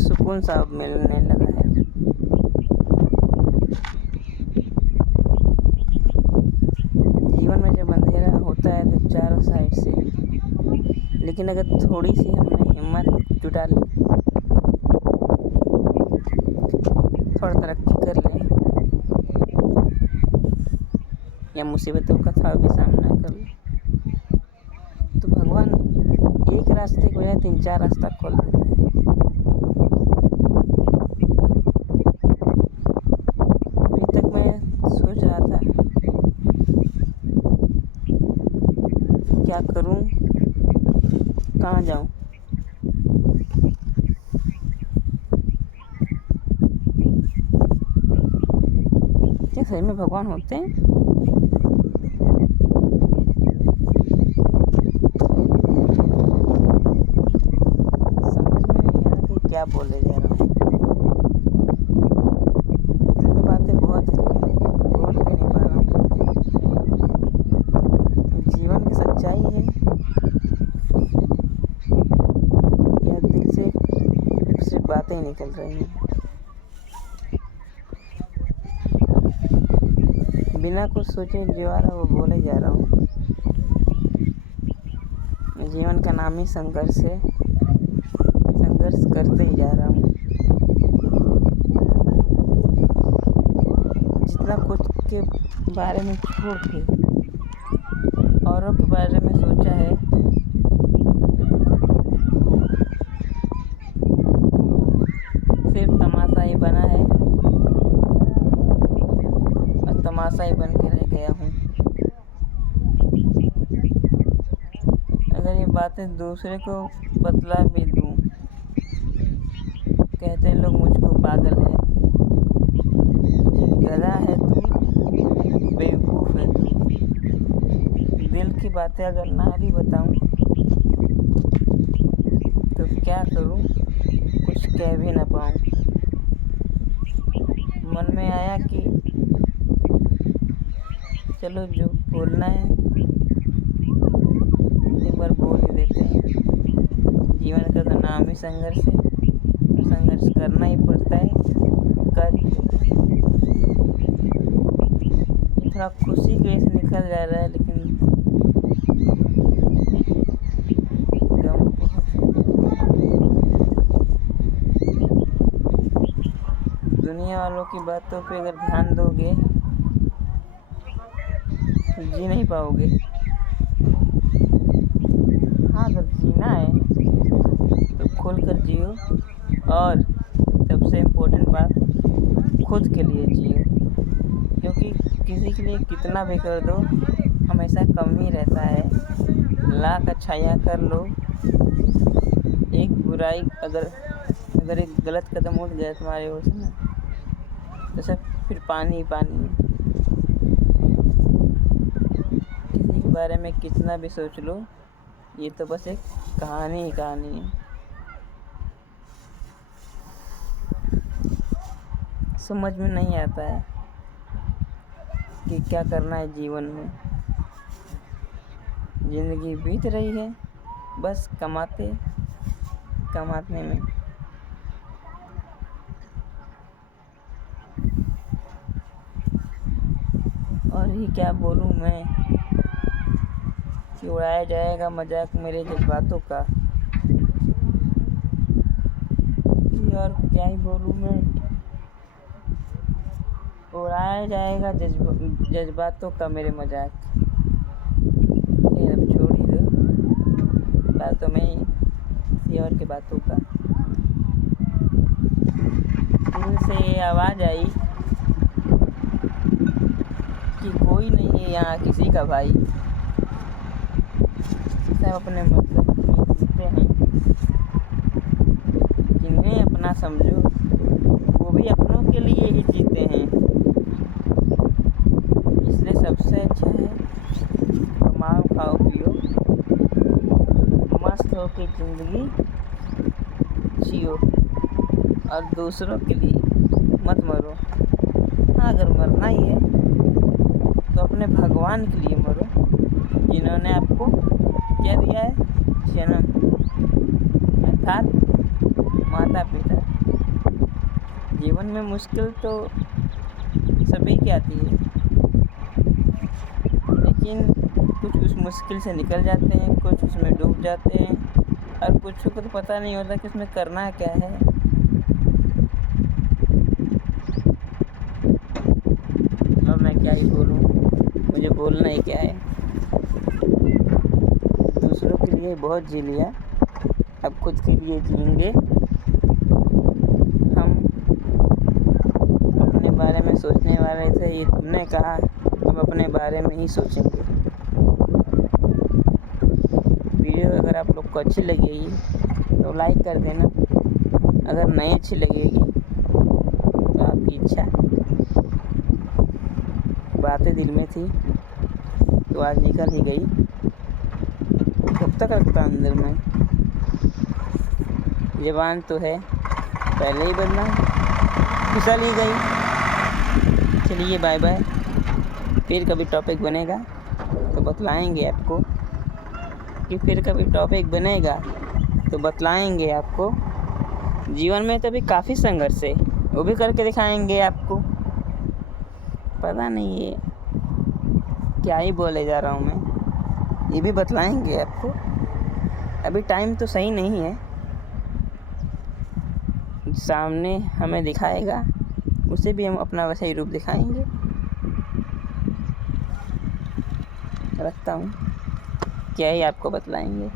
सुकून सा अब मिलने लगा है। जीवन में जब अंधेरा होता है तो चारों साइड से, लेकिन अगर थोड़ी सी हमने हिम्मत जुटा ली, थोड़ा तरक्की कर लें या मुसीबतों का था भी सामना कर लें, तो भगवान एक रास्ते को या 3-4 रास्ता खोल देता है। अभी तक मैं सोच रहा था क्या करूं, कहाँ जाऊं। क्या सही में भगवान होते हैं? समझ में नहीं आ रहा कि क्या बोले जा रहा हूँ। दिल में बातें बहुत हैं, बोल भी नहीं पा रहा हूँ। जीवन की सच्चाई है या दिल से सिर्फ बातें ही निकल रही हैं। बिना कुछ सोचे जो आ रहा वो बोले जा रहा हूँ। जीवन का नाम ही संघर्ष है, संघर्ष करते ही जा रहा हूँ। जितना खुद के बारे में छोड़ के औरों के बारे में सोचा है, सिर्फ तमाशा ही बना है और तमाशा ही बन के रह गया हूँ। अगर ये बातें दूसरे को बतला भी दूँ, कहते लोग मुझको पागल है, गधा है तू, बेवकूफ़ है तू। दिल की बातें अगर ना भी बताऊँ तो क्या करूँ, कुछ कह भी ना पाऊँ। मन में आया कि चलो जो बोलना है एक बार बोल ही देते हैं। जीवन का तो नाम ही संघर्ष है, संघर्ष करना ही पड़ता है। कर थोड़ा खुशी कैसे निकल जा रहा है, लेकिन गम बहुत। दुनिया वालों की बातों पे अगर ध्यान दोगे तो जी नहीं पाओगे। हाँ, अगर जीना है तो खुल कर जियो, और सबसे इम्पोर्टेंट बात, खुद के लिए जियो। क्योंकि किसी के लिए कितना भी कर दो हमेशा कम ही रहता है। लाख अच्छाइयाँ कर लो, एक बुराई अगर एक गलत कदम उठ गया तुम्हारी ओर से ना, तो सब फिर पानी ही पानी है। किसी के बारे में कितना भी सोच लो, ये तो बस एक कहानी ही कहानी है। समझ में नहीं आता है कि क्या करना है जीवन में। ज़िंदगी बीत रही है बस कमाने में। और ही क्या बोलूँ मैं कि उड़ाया जाएगा मजाक मेरे जज्बातों का। कि और क्या ही बोलूँ मैं, उड़ाया जाएगा जज्बातों का मेरे मजाक। अब छोड़ ही दो बातों में ही किसी और की बातों का। दिल से ये आवाज़ आई कि कोई नहीं है यहाँ किसी का भाई, सब अपने मतलब जीते हैं। जिन्हें अपना समझो वो भी अपनों के लिए ही जीते हैं। इसलिए सबसे अच्छा है कमाओ खाओ पियो, मस्त हो के ज़िंदगी जियो, और दूसरों के लिए मत मरो। हाँ, अगर मरना ही है तो अपने भगवान के लिए मरो, जिन्होंने आपको क्या दिया है, जन्म, अर्थात माता पिता। जीवन में मुश्किल तो सभी की आती है, लेकिन कुछ उस मुश्किल से निकल जाते हैं, कुछ उसमें डूब जाते हैं और कुछ को तो पता नहीं होता कि उसमें करना क्या है। अब मैं क्या ही बोलूँ, मुझे बोलना ही क्या है। दूसरों के लिए बहुत जी लिया, अब खुद के लिए जिएंगे। हम अपने बारे में सोचने वाले थे, ये तुमने कहा, अब अपने बारे में ही सोचेंगे। वीडियो अगर आप लोग को अच्छी लगेगी तो लाइक कर देना, अगर नहीं अच्छी लगेगी तो आपकी इच्छा। बातें दिल में थी तो आज निकल ही गई, कब तक रखता अंदर में। ज़बान तो है पहले ही बदला, फिसल ही गई। चलिए बाय बाय, फिर कभी टॉपिक बनेगा तो बतलाएंगे आपको, कि फिर कभी टॉपिक बनेगा तो बतलाएंगे आपको। जीवन में तो अभी काफ़ी संघर्ष है, वो भी करके दिखाएंगे आपको। पता नहीं ये क्या ही बोले जा रहा हूँ मैं, ये भी बतलाएंगे आपको। अभी टाइम तो सही नहीं है, सामने हमें दिखाएगा उसे भी हम अपना वैसा ही रूप दिखाएंगे। रखता हूँ, क्या ही आपको बतलाएंगे।